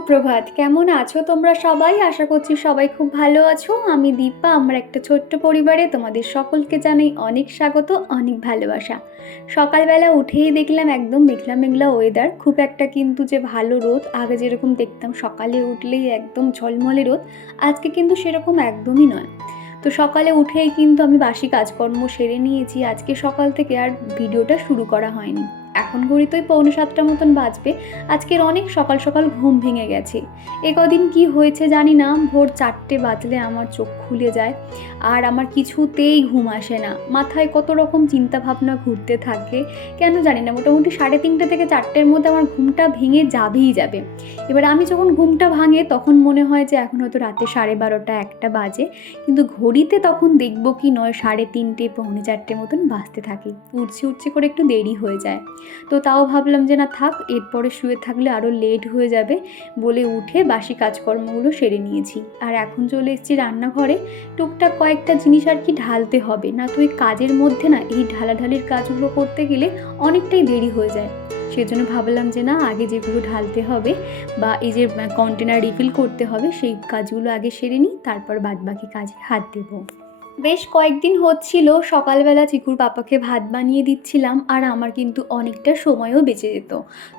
সুপ্রভাত, কেমন আছো তোমরা সবাই? আশা করছি সবাই খুব ভালো আছো। আমি দীপা, আমার একটা ছোট্ট পরিবারে তোমাদের সকলকে জানাই অনেক স্বাগত, অনেক ভালোবাসা। সকালবেলা উঠেই দেখলাম একদম মেঘলা মেঘলা ওয়েদার খুব একটা কিন্তু যে ভালো রোদ, আগে যেরকম দেখতাম সকালে উঠলেই একদম ঝলমলে রোদ, আজকে কিন্তু সেরকম একদমই নয়। তো সকালে উঠেই কিন্তু আমি বাসি কাজকর্ম সেরে নিয়েছি, আজকে সকাল থেকে আর ভিডিওটা শুরু করা হয়নি। এখন ঘড়িতেই পৌনে সাতটা মতন বাজবে। আজকের অনেক সকাল সকাল ঘুম ভেঙে গেছে। এ কদিন কি হয়েছে জানি না, ভোর চারটে বাজলে আমার চোখ খুলে যায়। আর আমার কিছুতেই ঘুম আসে না। মাথায় কত রকম চিন্তা ভাবনা ঘুরতে থাকে। কেন জানি না, মোটামুটি সাড়ে তিনটে থেকে চারটের মধ্যে আমার ঘুমটা ভেঙে যাবেই যাবে। এবার আমি যখন ঘুমটা ভাঙে, তখন মনে হয় যে এখন হয়তো রাতে সাড়ে বারোটা একটা বাজে। কিন্তু ঘড়িতে তখন দেখব কি নয়, সাড়ে তিনটে, পৌনে চারটে মতন বাজতে থাকে। উঠছি উঠছি করে একটু দেরি হয়ে যায়। তো তাও ভাবলাম যে না থাক, এরপরে শুয়ে থাকলে আরও লেট হয়ে যাবে বলে উঠে বাসি কাজকর্মগুলো সেরে নিয়েছি। আর এখন চলে এসেছি রান্নাঘরে। টুকটাক কয়েকটা জিনিস আর কি ঢালতে হবে। না তো এই কাজের মধ্যে না এই ঢালাঢালির কাজগুলো করতে গেলে অনেকটাই দেরি হয়ে যায়। সেজন্য ভাবলাম যে না আগে যেগুলো ঢালতে হবে বা এই যে কন্টেনার রিফিল করতে হবে, সেই কাজগুলো আগে সেরে নিই, তারপর বাদবাকি কাজে হাত দেবো। বেশ কয়েকদিন হচ্ছিল, সকালবেলা চিকুর পাপাকে ভাত বানিয়ে দিচ্ছিলাম আর আমার কিন্তু অনেকটা সময়ও বেঁচে যেত।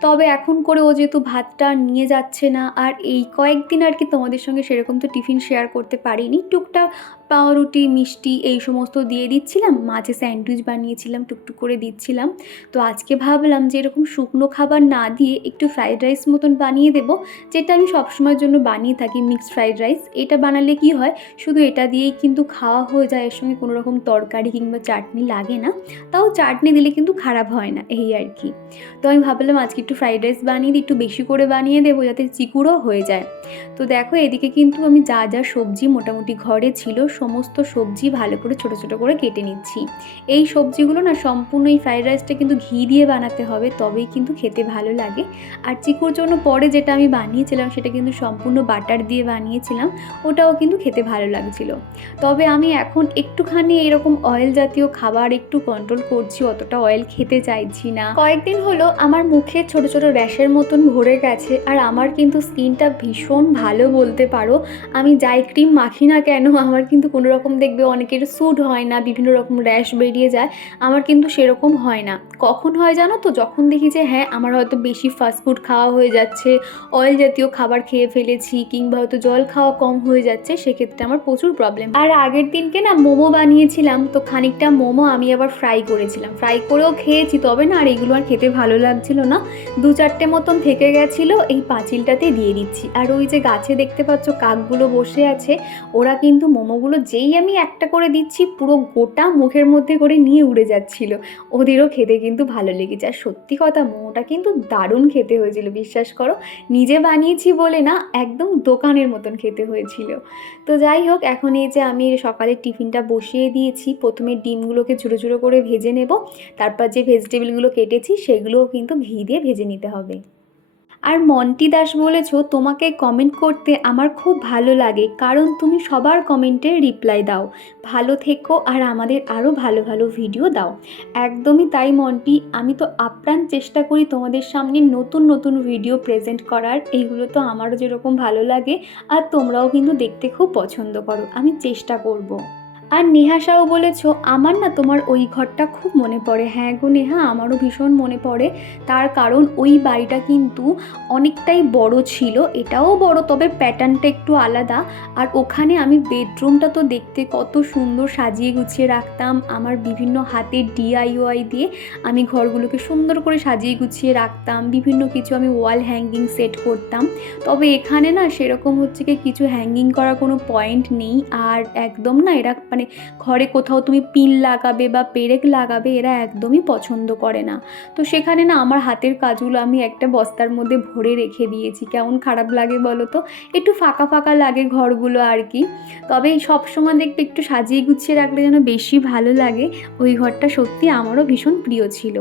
তবে এখন করে ও যেহেতু ভাতটা নিয়ে যাচ্ছে না, আর এই কয়েকদিন আর কি তোমাদের সঙ্গে সেরকম তো টিফিন শেয়ার করতে পারিনি, টুকটাক পাউরুটি, মিষ্টি এই সমস্ত দিয়ে দিচ্ছিলাম। মাঝে স্যান্ডউইচ বানিয়েছিলাম, টুকটুক করে দিচ্ছিলাম। তো আজকে ভাবলাম যে এরকম শুকনো খাবার না দিয়ে একটু ফ্রাইড রাইস মতন বানিয়ে দেবো, যেটা আমি সবসময়ের জন্য বানিয়ে থাকি মিক্সড ফ্রাইড রাইস এটা বানালে কি হয়, শুধু এটা দিয়েই কিন্তু খাওয়া হয়ে যায়। এর সঙ্গে কোনো রকম তরকারি কিংবা চাটনি লাগে না। তাও চাটনি দিলে কিন্তু খারাপ হয় না, এই আর কি। তো আমি ভাবলাম আজকে একটু ফ্রাইড রাইস বানিয়ে দিই, একটু বেশি করে বানিয়ে দেবো যাতে চিকুরও হয়ে যায়। তো দেখো এদিকে কিন্তু আমি যা যা সবজি মোটামুটি ঘরে ছিল সমস্ত সবজি ভালো করে ছোট ছোট করে কেটে নিচ্ছি। এই সবজিগুলো না সম্পূর্ণ এই ফ্রাইড রাইসটা কিন্তু ঘি দিয়ে বানাতে হবে, তবেই কিন্তু খেতে ভালো লাগে। আর চিকুর জন্য পরে যেটা আমি বানিয়েছিলাম সেটা কিন্তু সম্পূর্ণ বাটার দিয়ে বানিয়েছিলাম, ওটাও কিন্তু খেতে ভালো লাগছিল। তবে আমি এখন একটুখানি এরকম অয়েল জাতীয় খাবার একটু কন্ট্রোল করছি, অতটা অয়েল খেতে চাইছি না। কয়েকদিন হলো আমার মুখে ছোট ছোট র্যাশের মতন ভরে গেছে, আর আমার কিন্তু স্কিনটা ভীষণ ভালো বলতে পারো। আমি যাই ক্রিম মাখি না কেন, আমার কিন্তু কোনো রকম দেখবে অনেকের স্যুট হয় না, বিভিন্ন রকম র্যাশ বেরিয়ে যায়। আমার কিন্তু সেরকম হয় না। কখন হয় জানো তো? যখন দেখি যে হ্যাঁ আমার হয়তো বেশি ফাস্টফুড খাওয়া হয়ে যাচ্ছে অয়েল জাতীয় খাবার খেয়ে ফেলেছি কিংবা হয়তো জল খাওয়া কম হয়ে যাচ্ছে, সেক্ষেত্রে আমার প্রচুর প্রবলেম আর আগের দিনকে না মোমো বানিয়েছিলাম, তো খানিকটা মোমো আমি আবার ফ্রাই করেছিলাম। ফ্রাই করেও খেয়েছি, তবে না আর এগুলো আর খেতে ভালো লাগছিল না। দু চারটে মতন থেকে গেছিল, এই পাঁচিলটাতে দিয়ে দিচ্ছি। আর ওই যে গাছে দেখতে পাচ্ছ কাকগুলো বসে আছে, ওরা কিন্তু মোমোগুলো যেই আমি একটা করে দিচ্ছি, পুরো গোটা মুখের মধ্যে করে নিয়ে উড়ে যাচ্ছিল। ওদেরও খেতে কিন্তু ভালো লেগেছে। আর সত্যি কথা, মোমোটা কিন্তু দারুণ খেতে হয়েছিল, বিশ্বাস করো। নিজে বানিয়েছি বলে না, একদম দোকানের মতন খেতে হয়েছিল। তো যাই হোক, এখন এই যে আমি সকালে টিফিনটা বসিয়ে দিয়েছি, প্রথমে ডিমগুলোকে ছোটো ছোটো করে ভেজে নেব। তারপর যে ভেজিটেবলগুলো কেটেছি, সেগুলোও কিন্তু ঘি দিয়ে ভেজে নিতে হবে। আর মন্টি দাস বলেছ, তোমাকে কমেন্ট করতে আমার খুব ভালো লাগে। কারণ তুমি সবার কমেন্টের রিপ্লাই দাও। ভালো থেকো আর আমাদের আরও ভালো ভালো ভিডিও দাও। একদমই তাই মন্টি, আমি তো আপ্রাণ চেষ্টা করি তোমাদের সামনে নতুন নতুন ভিডিও প্রেজেন্ট করার। এইগুলো তো আমারও যেরকম ভালো লাগে, আর তোমরাও কিন্তু দেখতে খুব পছন্দ করো। আমি চেষ্টা করব। আর নেহা সাউ বলেছ, আমার না তোমার ওই ঘরটা খুব মনে পড়ে। হ্যাঁ গো নেহা, আমারও ভীষণ মনে পড়ে। তার কারণ ওই বাড়িটা কিন্তু অনেকটাই বড় ছিল, এটাও বড়, তবে প্যাটার্নটা একটু আলাদা। আর ওখানে আমি বেডরুমটা তো দেখতে কত সুন্দর সাজিয়ে গুছিয়ে রাখতাম, আমার বিভিন্ন হাতের ডিআইওয়াই দিয়ে আমি ঘরগুলোকে সুন্দর করে সাজিয়ে গুছিয়ে রাখতাম, বিভিন্ন কিছু আমি ওয়াল হ্যাঙ্গিং সেট করতাম। তবে এখানে না সেরকম হচ্ছে কি, কিছু হ্যাঙ্গিং করার কোনো পয়েন্ট নেই। আর একদম না, এরা মানে ঘরে কোথাও তুমি পিন লাগাবে বা পেরেক লাগাবে, এরা একদমই পছন্দ করে না। তো সেখানে না আমার হাতের কাজগুলো আমি একটা বস্তার মধ্যে ভরে রেখে দিয়েছি। কেমন খারাপ লাগে বলো তো? একটু ফাঁকা ফাঁকা লাগে ঘরগুলো আর কি। তবে সব সময় দেখবে একটু সাজিয়ে গুছিয়ে রাখলে যেন বেশি ভালো লাগে। ওই ঘরটা সত্যি আমারও ভীষণ প্রিয় ছিল।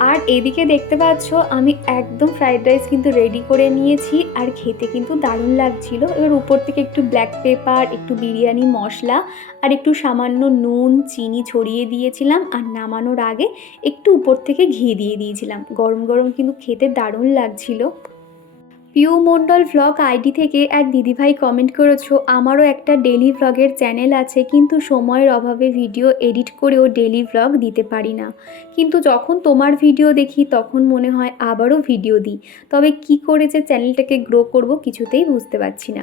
আর এদিকে দেখতে পাচ্ছ, আমি একদম ফ্রাইড রাইস কিন্তু রেডি করে নিয়েছি আর খেতে কিন্তু দারুণ লাগছিল। এবার উপর থেকে একটু ব্ল্যাক পেপার একটু বিরিয়ানি মশলা আর একটু সামান্য নুন, চিনি ছড়িয়ে দিয়েছিলাম আর নামানোর আগে একটু উপর থেকে ঘি দিয়ে দিয়েছিলাম। গরম গরম কিন্তু খেতে দারুণ লাগছিল। পিউ মণ্ডল ভ্লগ আইডি থেকে এক দিদিভাই কমেন্ট করেছ, আমারও একটা ডেলি ভ্লগের চ্যানেল আছে, কিন্তু সময়ের অভাবে ভিডিও এডিট করেও ডেলি ভ্লগ দিতে পারি না। কিন্তু যখন তোমার ভিডিও দেখি, তখন মনে হয় আবারও ভিডিও দিই। তবে কি করে যে চ্যানেলটাকে গ্রো করব কিছুতেই বুঝতে পারছি না।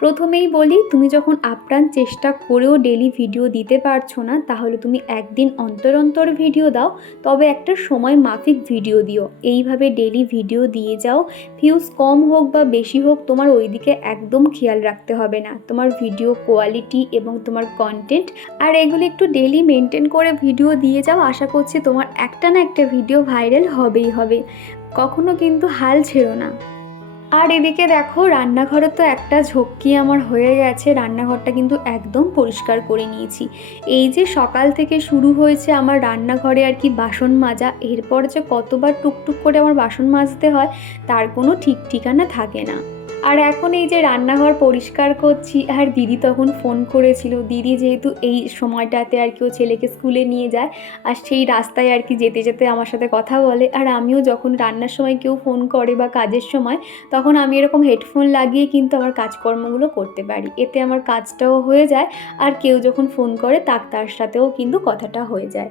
প্রথমেই বলি, তুমি যখন আপ্রাণ চেষ্টা করেও ডেলি ভিডিও দিতে পারছ না, তাহলে তুমি একদিন অন্তর অন্তর ভিডিও দাও, তবে একটা সময় মাফিক ভিডিও দিও। এইভাবে ডেলি ভিডিও দিয়ে যাও ভিউজ কম হোক বা বেশি হোক, তোমার ওই দিকে একদম খেয়াল রাখতে হবে না। তোমার ভিডিও কোয়ালিটি এবং তোমার কন্টেন্ট আর এগুলো একটু ডেলি মেনটেন করে ভিডিও দিয়ে যাও। আশা করছি তোমার একটা না একটা ভিডিও ভাইরাল হবেই হবে। কখনো কিন্তু হাল ছেড়ো না। আর এদিকে দেখো, রান্নাঘরে তো একটা ঝক্কি আমার হয়ে গেছে। রান্নাঘরটা কিন্তু একদম পরিষ্কার করে নিয়েছি। এই যে সকাল থেকে শুরু হয়েছে আমার রান্নাঘরে আর কি বাসন মাজা, এরপর যে কতবার টুকটুক করে আমার বাসন মাজতে হয়, তার কোনো ঠিক ঠিকানা থাকে না। আর এখন এই যে রান্নাঘর পরিষ্কার করছি, আর দিদি তখন ফোন করেছিল, দিদি যেহেতু এই সময়টাতে আর কি ও ছেলেকে স্কুলে নিয়ে যায়, আর সেই রাস্তায় আর কি যেতে যেতে আমার সাথে কথা বলে, আর আমিও যখন রান্নার সময় কেউ ফোন করে বা কাজের সময়, তখন আমি এরকম হেডফোন লাগিয়ে কিন্তু আমার কাজকর্মগুলো করতে পারি। এতে আমার কাজটাও হয়ে যায়, আর কেউ যখন ফোন করে, তার তার সাথেও কিন্তু কথাটা হয়ে যায়।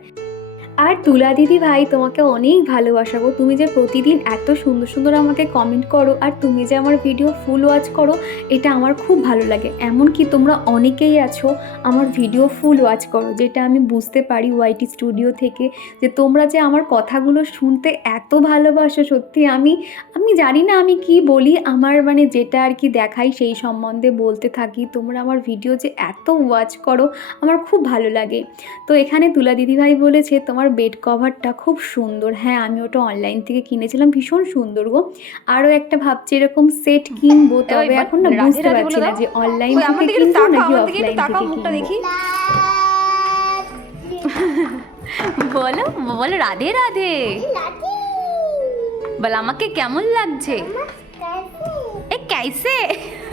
আর তুলা দিদি ভাই, তোমাকে অনেক ভালোবাসাবো তুমি যে প্রতিদিন এত সুন্দর সুন্দর আমাকে কমেন্ট করো, আর তুমি যে আমার ভিডিও ফুল ওয়াচ করো, এটা আমার খুব ভালো লাগে। এমনকি তোমরা অনেকেই আছো, আমার ভিডিও ফুল ওয়াচ করো, যেটা আমি বুঝতে পারি ওয়াইটি স্টুডিও থেকে, যে তোমরা যে আমার কথাগুলো শুনতে এত ভালোবাসো, সত্যি আমি আমি জানি না আমি কি বলি, আমার মানে যেটা আর কি দেখাই সেই সম্বন্ধে বলতে থাকি। তোমরা আমার ভিডিও যে এত ওয়াচ করো, আমার খুব ভালো লাগে। তো এখানে তুলা দিদিভাই বলেছে, তোমার বেড কভারটা খুব সুন্দর। হ্যাঁ আমি ওটা অনলাইন থেকে কিনেছিলাম ভীষণ সুন্দর গো। আরও একটা ভাবছি এরকম সেট কিনবো তবে এখন না বুঝতে পারছি না যে অনলাইন থেকে কিনবো নাকি আমার অফলাইন থেকে কিনবো? দেখি। বলো বলো রাধে রাধে। বল আমাকে কেমন লাগছে? এ কাইসে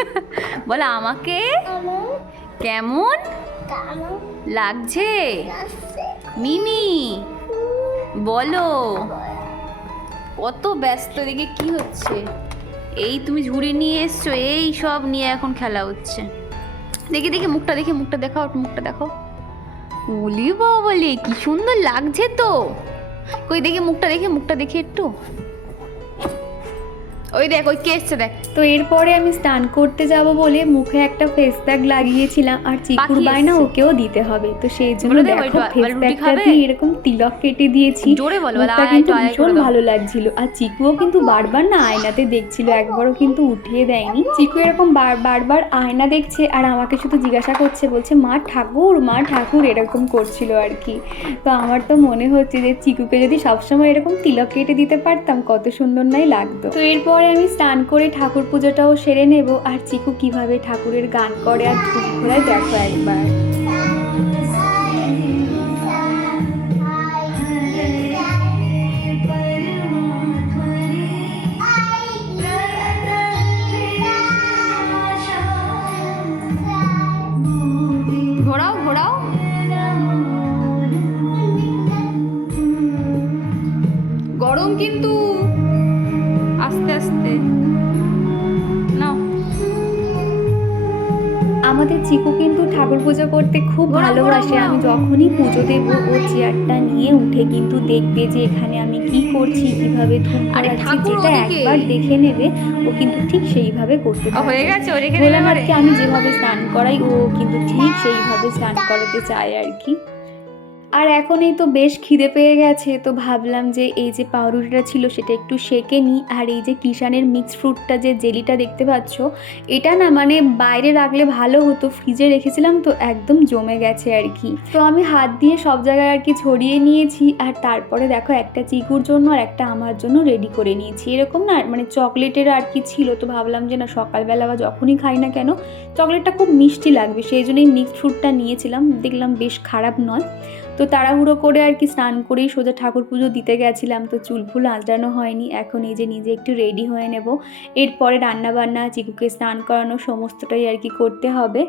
বলো আমাকে কেমন লাগছে? মিমি, বলো। কত ব্যস্ত, দেখে কি হচ্ছে। এই তুমি ঝুড়ি নিয়ে এসছো, এই সব নিয়ে এখন খেলা হচ্ছে। দেখে দেখে, মুখটা দেখে, মুখটা দেখাও মুখটা দেখো বলি বলি, কি সুন্দর লাগছে তো। কই, দেখে মুখটা দেখে মুখটা দেখে একটু। ওই দেখ ওই কে এসছে দেখ। তো এরপরে আমি স্নান করতে যাব বলে মুখে একটা ফেস প্যাক লাগিয়েছিলাম আর চিকুর বায়না ওকেও দিতে হবে। তো সেই জন্য দেখো ফেস প্যাকটা দিয়ে এরকম তিলক কেটে দিয়েছি। জোরে বল কিন্তু ভীষণ ভালো লাগছিল। আর চিকুও কিন্তু বারবার না আয়নাতে দেখছিল একবারও কিন্তু উঠিয়ে দেয়নি। চিকু এরকম বার বারবার আয়না দেখছে আর আমাকে শুধু জিজ্ঞাসা করছে বলছে মা ঠাকুর মা ঠাকুর এরকম করছিল আর কি। তো আমার তো মনে হচ্ছে যে চিকুকে যদি সবসময় এরকম তিলক কেটে দিতে পারতাম কত সুন্দর নাই লাগতো। তো এরপরে আমি স্নান করে ঠাকুর পুজোটাও সেরে নেব। আর চিকু কীভাবে ঠাকুরের গান করে আর ধূপ ঘোরায় দেখো একবার। পুজো করতে খুব ভালোবাসে। আমি যখনই পুজো দেব ও চেয়ারটা নিয়ে উঠে কিন্তু দেখবে যে এখানে আমি কি করছি কীভাবে ধূপ যেটা একবার দেখে নেবে ও কিন্তু ঠিক সেইভাবে করতে পারে হয়ে গেছে ভোলানাথকে আমি যেভাবে স্নান করাই ও কিন্তু ঠিক সেইভাবে স্নান করাতে চায় আর কি। এখন এই তো বেশ খিদে পেয়ে গেছে, তো ভাবলাম যে এই যে পাউরুটিটা ছিল সেটা একটু সেকে নিই, আর এই যে কিষানের মিক্স ফ্রুটটা যে জেলিটা দেখতে পাচ্ছ, এটা না মানে বাইরে রাখলে ভালো হতো ফ্রিজে রেখেছিলাম তো একদম জমে গেছে আর কি। তো আমি হাত দিয়ে সব জায়গায় আর কি ছড়িয়ে নিয়েছি, আর তারপরে দেখো একটা চিকুর জন্য আর একটা আমার জন্য রেডি করে নিয়েছি। এরকম না মানে চকলেটের আর কি ছিল, তো ভাবলাম যে না সকালবেলা বা যখনই খাই না কেন, চকলেটটা খুব মিষ্টি লাগবে, সেই জন্যই মিক্সড ফ্রুটটা নিয়েছিলাম, দেখলাম বেশ খারাপ নয়। তো তাড়াহুড়ো করে আর কি স্নান করেই সোজা ঠাকুর পুজো দিতে গেছিলাম। তো চুল ফুল আঁচড়ানো হয়নি। এখন এই যে নিজে একটু রেডি হয়ে নেব। এরপরে রান্নাবান্না, চিকুকে স্নান করানো, সমস্তটাই আর কি করতে হবে।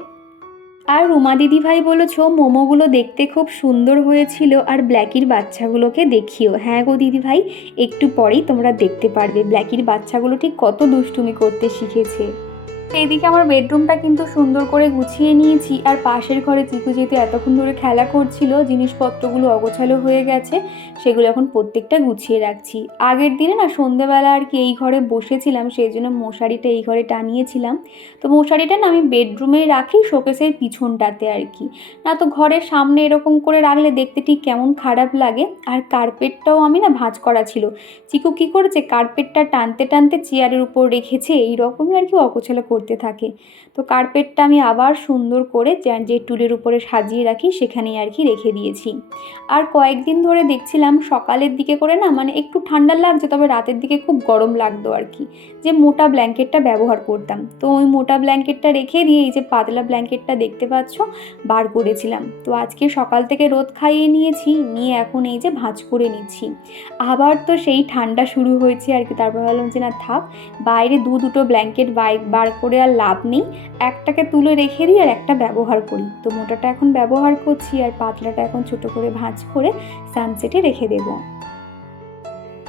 আর রুমা দিদি ভাই বলেছ, মোমোগুলো দেখতে খুব সুন্দর হয়েছিল। আর ব্ল্যাকির বাচ্চাগুলোকে দেখিও। হ্যাঁ গো দিদি ভাই, একটু পরেই তোমরা দেখতে পারবে। ব্ল্যাকির বাচ্চাগুলো ঠিক কত দুষ্টুমি করতে শিখেছে। এদিকে আমার বেডরুমটা কিন্তু সুন্দর করে গুছিয়ে নিয়েছি। আর পাশের ঘরে চিকু যেহেতু এতক্ষণ ধরে খেলা করছিল, জিনিসপত্রগুলো অগোছালো হয়ে গেছে, সেগুলো এখন প্রত্যেকটা গুছিয়ে রাখছি। আগের দিনে না সন্ধেবেলা আর কি এই ঘরে বসেছিলাম, সেই জন্য মশারিটা এই ঘরে টানিয়েছিলাম। তো মশারিটা না আমি বেডরুমেই রাখি, শোকেসের পিছনটাতে আর কি। না তো ঘরের সামনে এরকম করে রাখলে দেখতে ঠিক কেমন খারাপ লাগে। আর কার্পেটটাও আমি না ভাঁজ করা ছিল। চিকু কী করেছে, কার্পেটটা টানতে টানতে চেয়ারের উপর রেখেছে এই রকমই আর কি অকোছালো করতে থাকে। তো কার্পেটটা আমি আবার সুন্দর করে যে- টুলের উপরে সাজিয়ে রাখি, সেখানেই আর কি রেখে দিয়েছি। আর কয়েকদিন ধরে দেখছিলাম সকালের দিকে করে না মানে একটু ঠান্ডা লাগছে, তবে রাতের দিকে খুব গরম লাগতো আর কি। যে মোটা ব্ল্যাঙ্কেটটা ব্যবহার করতাম। তো ওই মোটা ব্ল্যাঙ্কেটটা রেখে দিয়ে, এই যে পাতলা ব্ল্যাঙ্কেটটা দেখতে পাচ্ছ, বার করেছিলাম। তো আজকে সকাল থেকে রোদ খাইয়ে নিয়েছি, নিয়ে এখন এই যে ভাঁজ করে নিচ্ছি। আবার তো সেই ঠান্ডা শুরু হয়েছে আর কি, তারপর ভাবলাম যে না থাক, বাইরে দু দুটো ব্ল্যাঙ্কেট বাই, বার করে আর লাভ নেই। একটাকে তুলে রেখে দিই আর একটা ব্যবহার করি। তো মোটাটা এখন ব্যবহার করছি আর পাতলাটা এখন ছোট করে ভাঁজ করে সানসেটে রেখে দেবো।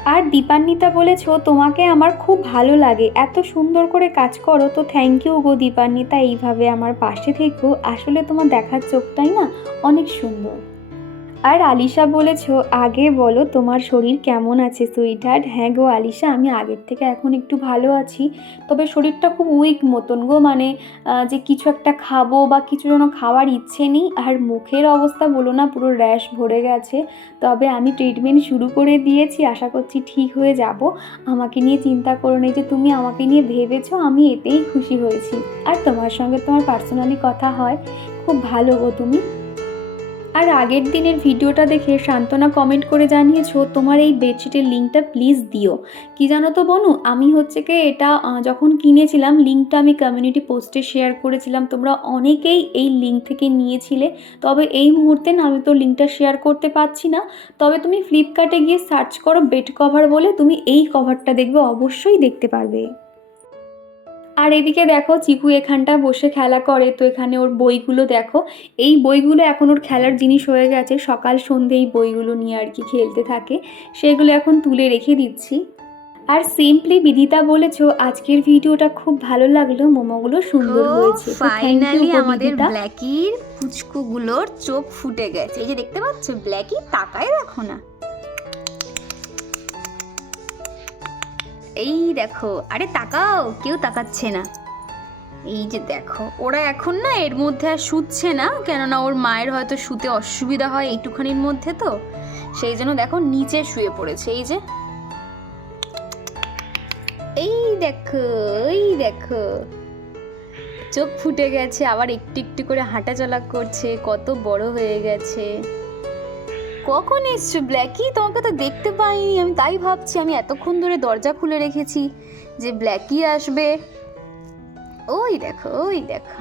আর দীপান্বিতা বলেছ, তোমাকে আমার খুব ভালো লাগে। এত সুন্দর করে কাজ করো, তো থ্যাংক ইউ গো দীপান্বিতা। এইভাবে আমার পাশে থেকেও আসলে তোমার দেখার চোখটাই না অনেক সুন্দর। আর আলিশা বলেছ, আগে বলো তোমার শরীর কেমন আছে, সুইটহার্ট? হ্যাঁ গো আলিশা, আমি আগের থেকে এখন একটু ভালো আছি, তবে শরীরটা খুব উইক মতন গো মানে যে কিছু একটা খাব বা কিছু যেন খাওয়ার ইচ্ছে নেই, আর মুখের অবস্থা বলো না, পুরো র্যাশ ভরে গেছে। তবে আমি ট্রিটমেন্ট শুরু করে দিয়েছি, আশা করছি ঠিক হয়ে যাব। আমাকে নিয়ে চিন্তা করো না যে তুমি আমাকে নিয়ে ভেবেছো, আমি এতেই খুশি হয়েছি। আর তোমার সঙ্গে তোমার পার্সোনালি কথা হয়, খুব ভালো গো তুমি। আর আগের দিনের ভিডিওটা দেখে সান্ত্বনা কমেন্ট করে জানিয়েছো, তোমার এই বেডশিটের লিঙ্কটা প্লিজ দিও। কি জানো তো বনু, আমি হচ্ছে কি এটা যখন কিনেছিলাম লিঙ্কটা আমি কমিউনিটি পোস্টে শেয়ার করেছিলাম, তোমরা অনেকেই এই লিঙ্ক থেকে নিয়েছিলে, তবে এই মুহূর্তে না আমি তো লিঙ্কটা শেয়ার করতে পারছি না। তবে তুমি ফ্লিপকার্টে গিয়ে সার্চ করো বেড কভার বলে, তুমি এই কভারটা দেখবে, অবশ্যই দেখতে পারবে। আর এদিকে দেখো চিকু এখানটা বসে খেলা করে তো এখানে ওর বইগুলো দেখো। এই বইগুলো এখন ওর খেলার জিনিস হয়ে গেছে সকাল সন্ধে এই বইগুলো নিয়ে আর কি খেলতে থাকে। সেগুলো এখন তুলে রেখে দিচ্ছি। আর সিম্পলি বিদিতা বলেছ আজকের ভিডিওটা খুব ভালো লাগল মোমোগুলো সুন্দর হয়েছে। ফাইনালি আমাদের। ব্ল্যাকির পুচকুগুলোর চোখ ফুটে গেছে। এই যে দেখতে পাচ্ছ ব্ল্যাকি তাকায় দেখো না। এই দেখো, আরে তাকাও, কেউ তাকাচ্ছে না। এই যে দেখো, ওরা এখন না এর মধ্যে আর শুচ্ছে না, কেননা ওর মায়ের হয়তো শুতে অসুবিধা হয় এইটুখানির মধ্যে তো। সেই জন্য দেখো নিচে শুয়ে পড়েছে, এই যে। এই দেখো এই দেখো। চোখ ফুটে গেছে, আবার একটু একটু করে হাঁটাচলা করছে, কত বড় হয়ে গেছে। কখন এসছো, ব্ল্যাকি? তোমাকে তো দেখতে পাইনি। আমি তাই ভাবছি, আমি এতক্ষণ ধরে দরজা খুলে রেখেছি যে ব্ল্যাকি আসবে। ওই দেখো ওই দেখো।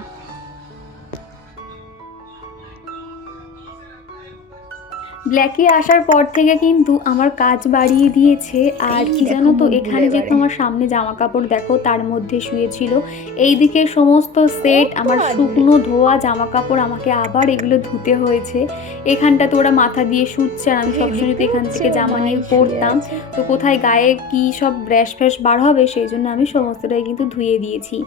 ব্ল্যাকি আসার পর থেকে কিন্তু আমার কাজ বাড়িয়ে দিয়েছে। আর কি জানো তো এখানে ঘুরে যে তোমার সামনে জামা কাপড় দেখো তার মধ্যে শুয়েছিল। এইদিকে সমস্ত সেট আমার শুকনো ধোয়া জামা কাপড় আমাকে আবার এগুলো ধুতে হয়েছে। এখানটা তো ওরা মাথা দিয়ে শুচ্ছে আর আমি সবসময় তো এখান থেকে জামা নিয়ে পরতাম তো কোথায় গায়ে কি সব ব্র্যাশ ফ্র্যাশ বার হবে সেই জন্য আমি সমস্তটাই কিন্তু ধুয়ে দিয়েছি।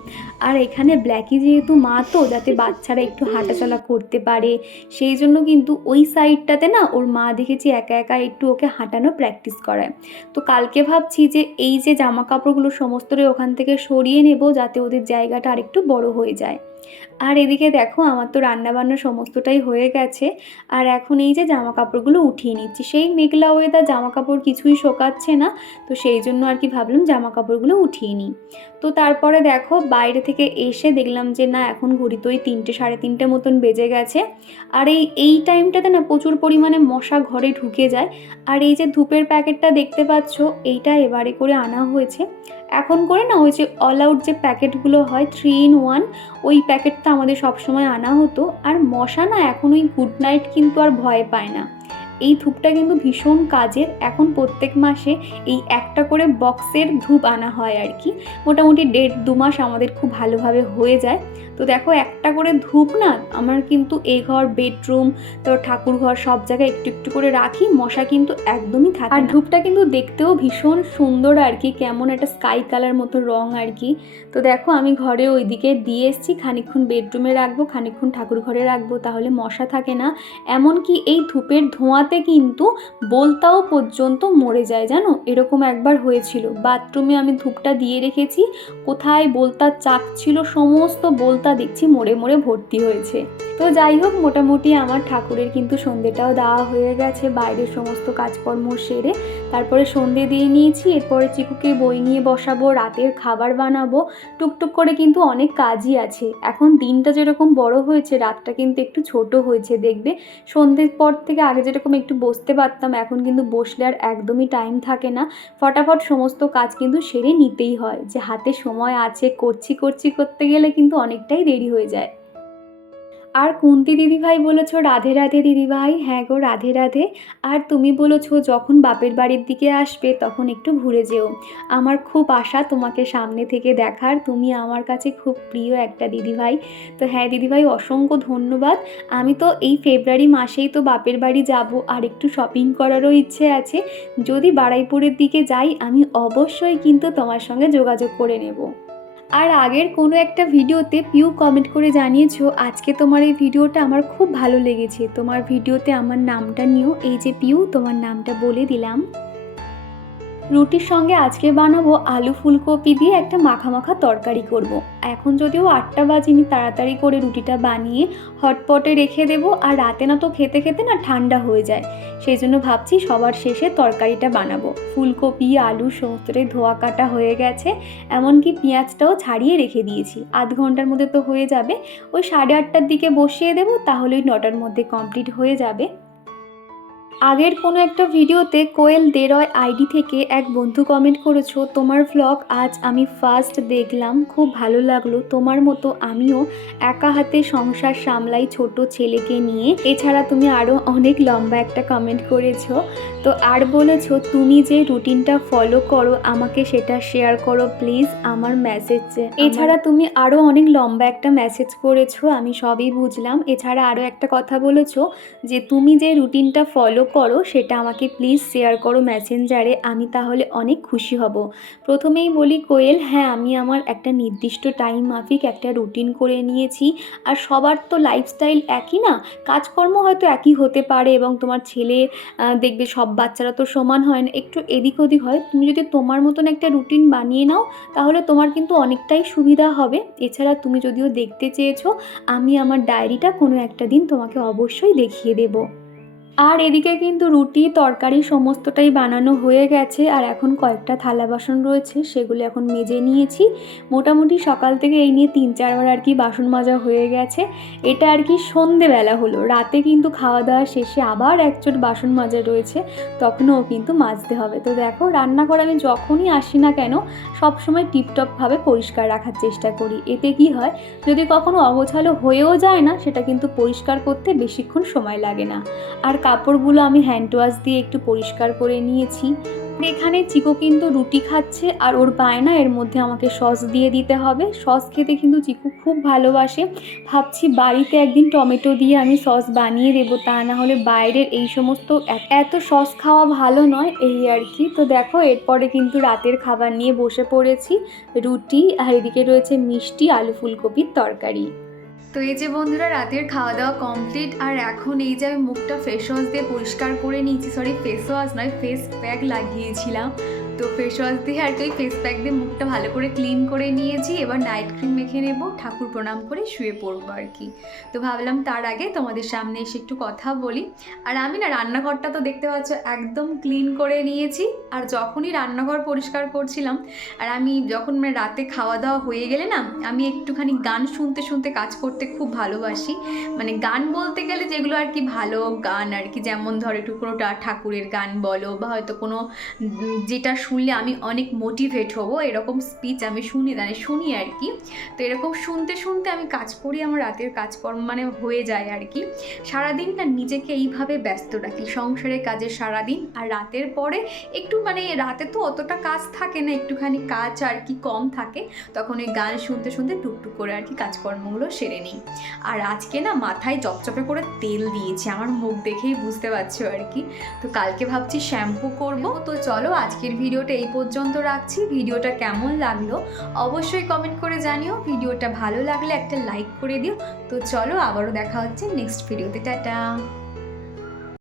আর এখানে ব্ল্যাকি যেহেতু মা তো যাতে বাচ্চারা একটু হাঁটাচলা করতে পারে সেই জন্য কিন্তু ওই সাইডটাতে না ওর মা দেখেছি একা একা একটু ওকে হাঁটানো প্র্যাকটিস করায়। তো কালকে ভাবছি যে এই যে জামা কাপড়গুলো সমস্তটাই ওখান থেকে সরিয়ে নেব যাতে ওদের জায়গাটা আরেকটু বড় হয়ে যায়। আর এদিকে দেখো, আমার তো রান্নাবান্না সমস্তটাই হয়ে গেছে। আর এখন এই যে জামা কাপড়গুলো উঠিয়ে নিচ্ছি। সেই মেঘলা ওয়েদার জামা কাপড় কিছুই শোকাচ্ছে না, তো সেই জন্য আর কি ভাবলাম জামা কাপড়গুলো উঠিয়ে নিই। তো তারপরে দেখো, বাইরে থেকে এসে দেখলাম যে না, এখন ঘড়ি তো ওই তিনটে, সাড়ে তিনটে মতন বেজে গেছে। আর এই এই টাইমটাতে না প্রচুর পরিমাণে মশা ঘরে ঢুকে যায়। আর এই যে ধূপের প্যাকেটটা দেখতে পাচ্ছ, এইটা এবারে করে আনা হয়েছে। এখন করে না ওই যে অল আউট যে প্যাকেটগুলো হয় থ্রি ইন ওয়ান ওই প্যাকেটটা আমাদের সবসময় আনা হতো, আর মশা না এখন ওই গুড নাইট কিন্তু আর ভয় পায় না। এই ধূপটা কিন্তু ভীষণ কাজের। এখন প্রত্যেক মাসে এই একটা করে বক্সের ধূপ আনা হয় আর কি। মোটামুটি দেড় দু মাস আমাদের খুব ভালোভাবে হয়ে যায়। তো দেখো একটা করে ধূপ না আমার কিন্তু এই ঘর বেডরুম তো ঠাকুর ঘর সব জায়গায় একটু একটু করে রাখি। মশা কিন্তু একদমই থাকে আর ধূপটা কিন্তু দেখতেও ভীষণ সুন্দর আর কি কেমন একটা স্কাই কালার মতো রং আর কি। তো দেখো আমি ঘরে ওইদিকে দিয়ে এসেছি খানিকক্ষণ বেডরুমে রাখব খানিকক্ষণ ঠাকুর ঘরে রাখব তাহলে মশা থাকে না। এমনকি এই ধূপের ধোঁয়াতে কিন্তু বলতাও পর্যন্ত মরে যায়, জানো? এরকম একবার হয়েছিল। বাথরুমে আমি ধূপটা দিয়ে রেখেছি। কোথায় বলতার চাক ছিল, সমস্ত বলতা দেখছি মরে মরে ভর্তি হয়েছে। তো যাই হোক, মোটামুটি আমার ঠাকুরের কিন্তু সন্ধেটাও দেওয়া হয়ে গেছে বাইরের সমস্ত কাজকর্ম সেরে। তারপরে সন্ধে দিয়ে নিয়েছি, এরপরে চিকুকে বই নিয়ে বসাবো, রাতের খাবার বানাবো। টুকটুক করে কিন্তু অনেক কাজই আছে। এখন দিনটা যেরকম বড় হয়েছে, রাতটা কিন্তু একটু ছোট হয়েছে, দেখবে? সন্ধ্যের পর থেকে আগে যেরকম একটু বসতে পারতাম, এখন কিন্তু বসলে আর একদমই টাইম থাকে না। ফটাফট সমস্ত কাজ কিন্তু সেরে নিতেই হয়। যে হাতে সময় আছে, করছি করছি করতে গেলে কিন্তু অনেকটাই দেরি হয়ে যায়। আর কুন্তি দিদিভাই বলেছ, রাধে রাধে দিদিভাই। হ্যাঁ গো, রাধে রাধে। আর তুমি বলেছ, যখন বাপের বাড়ির দিকে আসবে, তখন একটু ঘুরে যেও। আমার খুব আশা তোমাকে সামনে থেকে দেখার। তুমি আমার কাছে খুব প্রিয় একটা দিদিভাই। তো হ্যাঁ দিদিভাই, অসংখ্য ধন্যবাদ। আমি তো এই ফেব্রুয়ারি মাসেই তো বাপের বাড়ি যাব, আর একটু শপিং করারও ইচ্ছে আছে। যদি বাড়াইপুরের দিকে যাই, আমি অবশ্যই কিন্তু তোমার সঙ্গে যোগাযোগ করে নেব। আর আগের কোনো একটা ভিডিওতে পিউ কমেন্ট করে জানিয়েছো, আজকে তোমার এই ভিডিওটা আমার খুব ভালো লেগেছে। তোমার ভিডিওতে আমার নামটা নিও, এই যে পিউ, তোমার নামটা বলে দিলাম। রুটির সঙ্গে আজকে বানাবো আলু ফুলকপি দিয়ে একটা মাখা মাখা তরকারি করব। এখন যদিও আটটা বাজিনি, তাড়াতাড়ি করে রুটিটা বানিয়ে হটপটে রেখে দেবো। আর রাতে না তো খেতে খেতে না ঠান্ডা হয়ে যায়। সেই জন্য ভাবছি সবার শেষে তরকারিটা বানাবো। ফুলকপি, আলু সমস্তটাই ধোয়া কাটা হয়ে গেছে। এমনকি পেঁয়াজটাও ছাড়িয়ে রেখে দিয়েছি। আধ ঘণ্টার মধ্যে তো হয়ে যাবে। ওই সাড়ে আটটার দিকে বসিয়ে দেবো তাহলে ওই নটার মধ্যে কমপ্লিট হয়ে যাবে। আগের কোনো একটা ভিডিওতে কোয়েল দেরয় আইডি থেকে এক বন্ধু কমেন্ট করেছ তোমার ভ্লগ আজ আমি ফার্স্ট দেখলাম খুব ভালো লাগল। তোমার মতো আমিও একা হাতে সংসার সামলাই ছোট ছেলেকে নিয়ে। এছাড়া তুমি আরও অনেক লম্বা একটা কমেন্ট করেছ। তো আর বলেছ তুমি যে রুটিনটা ফলো করো আমাকে সেটা শেয়ার করো প্লিজ আমার মেসেজে এছাড়া তুমি আরও অনেক লম্বা একটা মেসেজ করেছ আমি সবই বুঝলাম। এছাড়া আরও একটা কথা বলেছ যে তুমি যে রুটিনটা ফলো করো, সেটা আমাকে প্লিজ শেয়ার করো মেসেঞ্জারে আমি তাহলে অনেক খুশি হব। প্রথমেই বলি, কোয়েল হ্যাঁ আমি আমার একটা নির্দিষ্ট টাইম মাফিক একটা রুটিন করে নিয়েছি, আর সবার তো লাইফস্টাইল একই না? কাজকর্ম হয়তো একই হতে পারে এবং তোমার ছেলে দেখবে সব বাচ্চারা তো সমান হয় না, একটু এদিক ওদিক হয়। তুমি যদি তোমার মতন একটা রুটিন বানিয়ে নাও, তাহলে তোমার কিন্তু অনেকটাই সুবিধা হবে। এছাড়া তুমি যদিও দেখতে চেয়েছো, আমি আমার ডায়েরিটা কোনো একটা দিন তোমাকে অবশ্যই দেখিয়ে দেবো। আর এদিকে কিন্তু রুটি, তরকারি সমস্তটাই বানানো হয়ে গেছে আর এখন কয়েকটা থালা বাসন রয়েছে, সেগুলো এখন মেজে নিয়েছি। মোটামুটি সকাল থেকে এই নিয়ে তিন চারবার আর কি বাসন মাজা হয়ে গেছে। এটা আর কি সন্ধেবেলা হলো, রাতে কিন্তু খাওয়া দাওয়া শেষে আবার একচোট বাসন মাজা রয়েছে, তখনও কিন্তু মাজতে হবে। তো দেখো, রান্না রান্নাঘর আমি যখনই আসি না কেন, সবসময় টিপটপভাবে পরিষ্কার রাখার চেষ্টা করি। এতে কি হয়, যদি কখনো অগোছালো হয়েও যায় না, সেটা কিন্তু পরিষ্কার করতে বেশিক্ষণ সময় লাগে না। আর কাপড়গুলো আমি হ্যান্ড ওয়াশ দিয়ে একটু পরিষ্কার করে নিয়েছি। এখানে চিকো কিন্তু রুটি খাচ্ছে আর ওর বায়না এর মধ্যে আমাকে সস দিয়ে দিতে হবে। সস খেতে কিন্তু চিকু খুব ভালোবাসে। ভাবছি বাড়িতে একদিন টমেটো দিয়ে আমি সস বানিয়ে দেবো, তা না হলে বাইরের এই সমস্ত এত সস খাওয়া ভালো নয় এই আর কি। তো দেখো, এরপরে কিন্তু রাতের খাবার নিয়ে বসে পড়েছি। রুটি আর এদিকে রয়েছে মিষ্টি, আলু ফুলকপির তরকারি। তো এই যে বন্ধুরা, রাতের খাওয়া দাওয়া কমপ্লিট আর এখন এই যে আমি মুখটা ফেস ওয়াশ দিয়ে পরিষ্কার করে নিয়েছি সরি ফেস ওয়াশ নয় ফেস প্যাক লাগিয়েছিলাম। তো ফেস ওয়াশ দিয়ে আর কি ফেস প্যাক দিয়ে মুখটা ভালো করে ক্লিন করে নিয়েছি। এবার নাইট ক্রিম মেখে নেব, ঠাকুর প্রণাম করে শুয়ে পড়ব আর কি। তো ভাবলাম তার আগে তোমাদের সামনে এসে একটু কথা বলি। আর আমি না রান্নাঘরটা তো দেখতে পাচ্ছ একদম ক্লিন করে নিয়েছি। আর যখনই রান্নাঘর পরিষ্কার করছিলাম, আর আমি যখন মানে রাতে খাওয়া দাওয়া হয়ে গেলে না, আমি একটুখানি গান শুনতে শুনতে কাজ করতে খুব ভালোবাসি। মানে গান বলতে গেলে যেগুলো আর কি ভালো গান আর কি, যেমন ধরো একটু কোনোটা ঠাকুরের গান বলো বা হয়তো কোনো যেটা শুনলে আমি অনেক মোটিভেট হব, এরকম স্পিচ আমি শুনি মানে শুনি আর কি। তো এরকম শুনতে শুনতে আমি কাজ করি, আমার রাতের কাজকর্ম মানে হয়ে যায় আর কি। সারাদিন না নিজেকে এইভাবে ব্যস্ত রাখি, সংসারের কাজে সারাদিন আর রাতের পরে একটু মানে রাতে তো অতটা কাজ থাকে না, একটুখানি কাজ আর কি কম থাকে, তখন ওই গান শুনতে শুনতে টুকটুক করে আর কি কাজকর্মগুলো সেরে নিই। আর আজকে না মাথায় চপচপে করে তেল দিয়েছি, আমার মুখ দেখেই বুঝতে পারছ আর কি। তো কালকে ভাবছি শ্যাম্পু করব, তো চলো আজকের ভিডিওটা এই পর্যন্ত রাখছি। ভিডিওটা কেমন লাগল অবশ্যই কমেন্ট করে জানিও। ভিডিওটা ভালো লাগলে একটা লাইক করে দিও। তো চলো আবারও দেখা হচ্ছে নেক্সট ভিডিওতে টাটা।